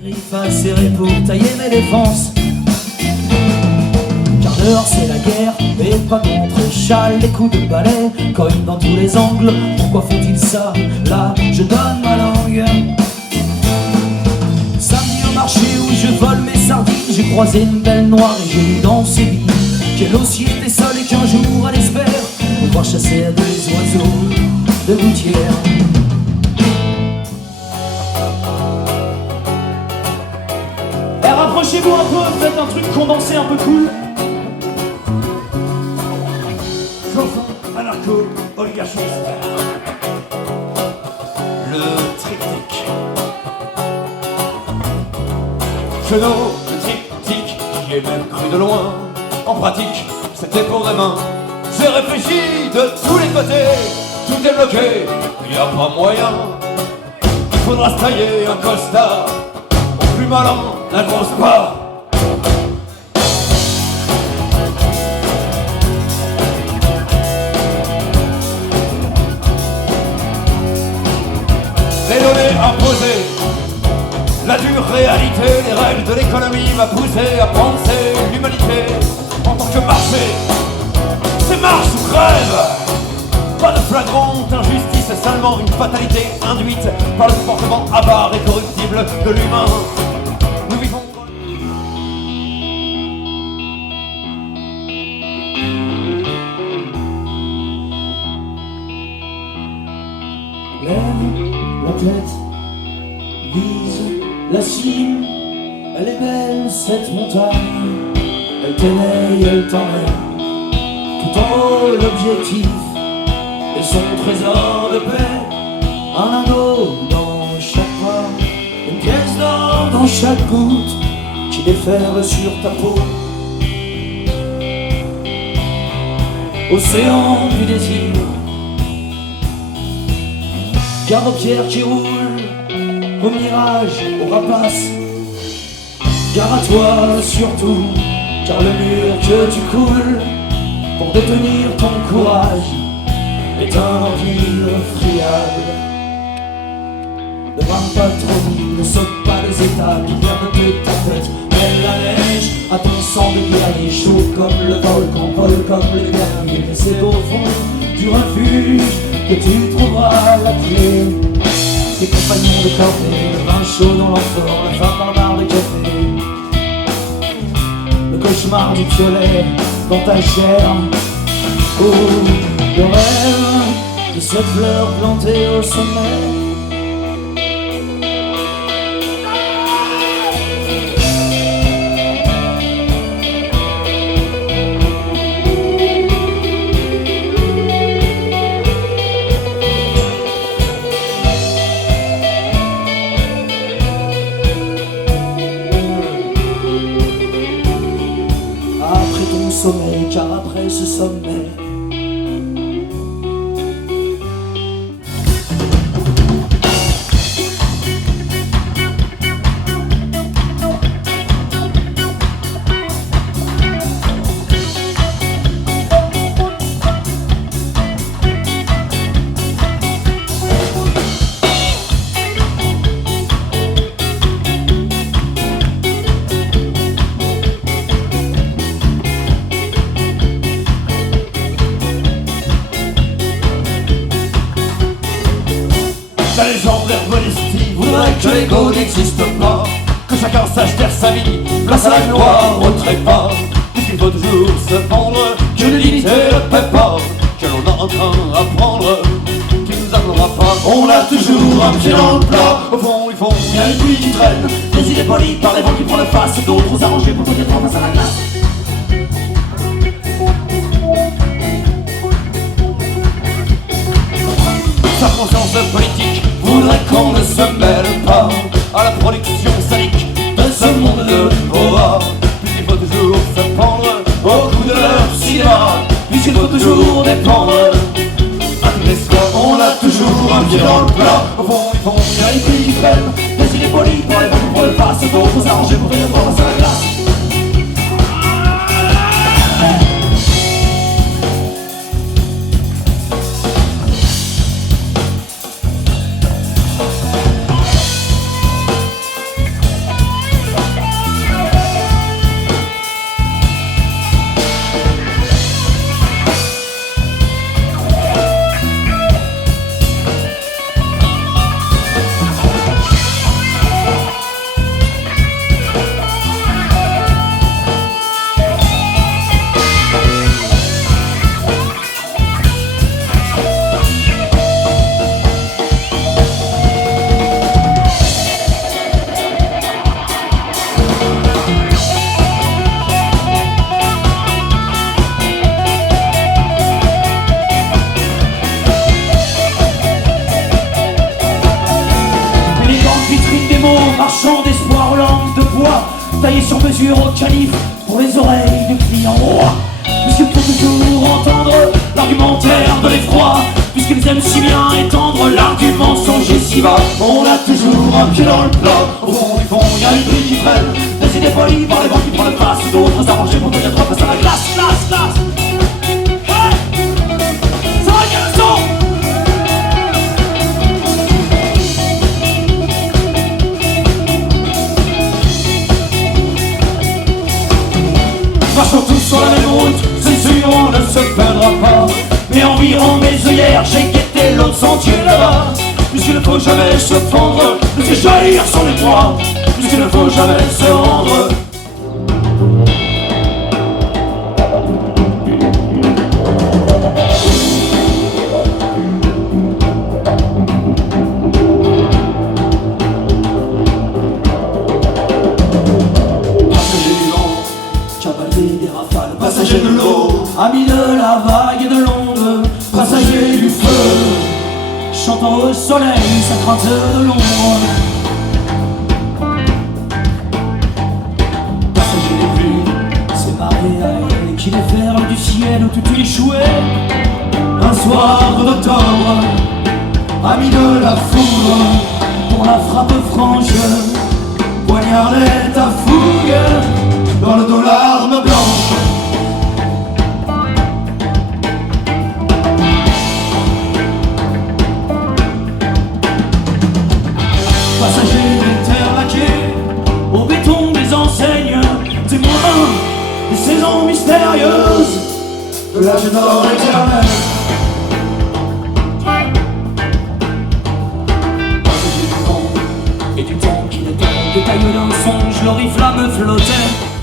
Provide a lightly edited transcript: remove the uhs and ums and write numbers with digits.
griffes acérées pour tailler mes défenses. Quart d'heure c'est la guerre, et pas contre châle. Les coups de balai cognent dans tous les angles. Pourquoi font-ils ça? Là je donne ma langue. Samedi au marché où je vole mes sardines, j'ai croisé une belle noire et j'ai lu dans ses billes qu'elle aussi était seule et qu'un jour elle espère pouvoir chasser des oiseaux de gouttière. Eh, rapprochez-vous un peu, faites un truc condensé un peu cool. Chanson anarcho-oligarchiste. Le triptyque. Chenot, le triptyque, qui est même cru de loin. En pratique, c'était pour demain. J'ai réfléchi de tous les côtés. Tout est bloqué, il n'y a pas moyen. Il faudra se tailler un costard. Au plus malin, la grosse part. Les données imposées, la dure réalité, les règles de l'économie m'a poussé à penser l'humanité en tant que marché. C'est marche ou crève. Pas de flagrante injustice, c'est seulement une fatalité induite par le comportement avare et corruptible de l'humain. Nous vivons... Lève la tête, vise la cime. Elle est belle cette montagne, elle t'éveille, elle t'emmène. Tout en haut l'objectif et son trésor de paix. Un anneau dans chaque pas, une pièce d'or dans chaque goutte qui déferle sur ta peau. Océan du désir, gare aux pierres qui roulent, au mirage, au rapace. Gare à toi surtout, car le mur que tu coules pour détenir ton courage est un empire friable. Ne brame pas trop, ne saute pas les étapes, il vient de tes tempêtes. Mais la neige a ton sang de guerrier, chaud comme le volcan, folle comme les guerriers. Mais c'est au fond du refuge que tu trouveras la clé. Tes compagnons de corvée, le vin chaud dans l'amphore, la femme dans le bar de café. Le cauchemar du violet dans ta chair. Oh, le rêve de cette fleur plantée au sommet. Après ton sommeil, car après ce sommet, La légende herbolistique voudrait que l'ego n'existe pas, que chacun sache taire sa vie, place à la gloire au trépas. Puisqu'il faut toujours se pendre, que l'unité ne paie pas, que l'on a un train à prendre, qui nous attendra pas. On a toujours un pied dans le plat, au fond il y a une pluie qui traîne, des idées polies par les vents qui font le face, d'autres arrangés pour peut-être en face à la glace. Sa conscience politique voudrait qu'on ne se mêle pas à la production sadique de ce monde de boa. Puisqu'il faut toujours se pendre au coup de leur cinéma, puisqu'il faut toujours dépendre à tous les soirs. On a toujours un pied dans le plat, au fond il y a une pluie qui freine, des idées polies pour les vents pour le face, d'autres arrangés pour venir voir face à la glace. taillé sur mesure au calife pour les oreilles du client. Puisqu'il faut toujours entendre l'argumentaire de l'effroi, puisqu'ils aiment si bien étendre l'argument mensongers si bas. On a toujours un pied dans le plat. Au fond du fond, y a une grille qui traîne. Des idées polies par les vents qui prennent le face. D'autres s'arranger pour tenir trois face à la glace. Glace. Hey, ça va bien le son. Marchons tous sur la même route, c'est sûr on ne se perdra pas. Mais en virant mes œillères, j'ai guetté l'autre sentier là-bas. Puisqu'il ne faut jamais se fendre, puisque jaillir sur les droits, puisqu'il ne faut jamais se rendre. Cavalier des rafales, Passager de l'eau, amis de la vague et de l'onde, passager du feu, chantant au soleil sa crainte de l'ombre. passager des pluies, Ces marées aériennes qui déferlent du ciel où tout échouait. un soir d'octobre, amis de la foudre, Pour la frappe franche, poignardait ta fougue dans le dos l'arme blanche. passager des terres laquées, au béton des enseignes, témoins des saisons mystérieuses. De l'âge d'or éternel, Passager du vent et du temps qui n'était que taille d'un songe, l'oriflamme flottait.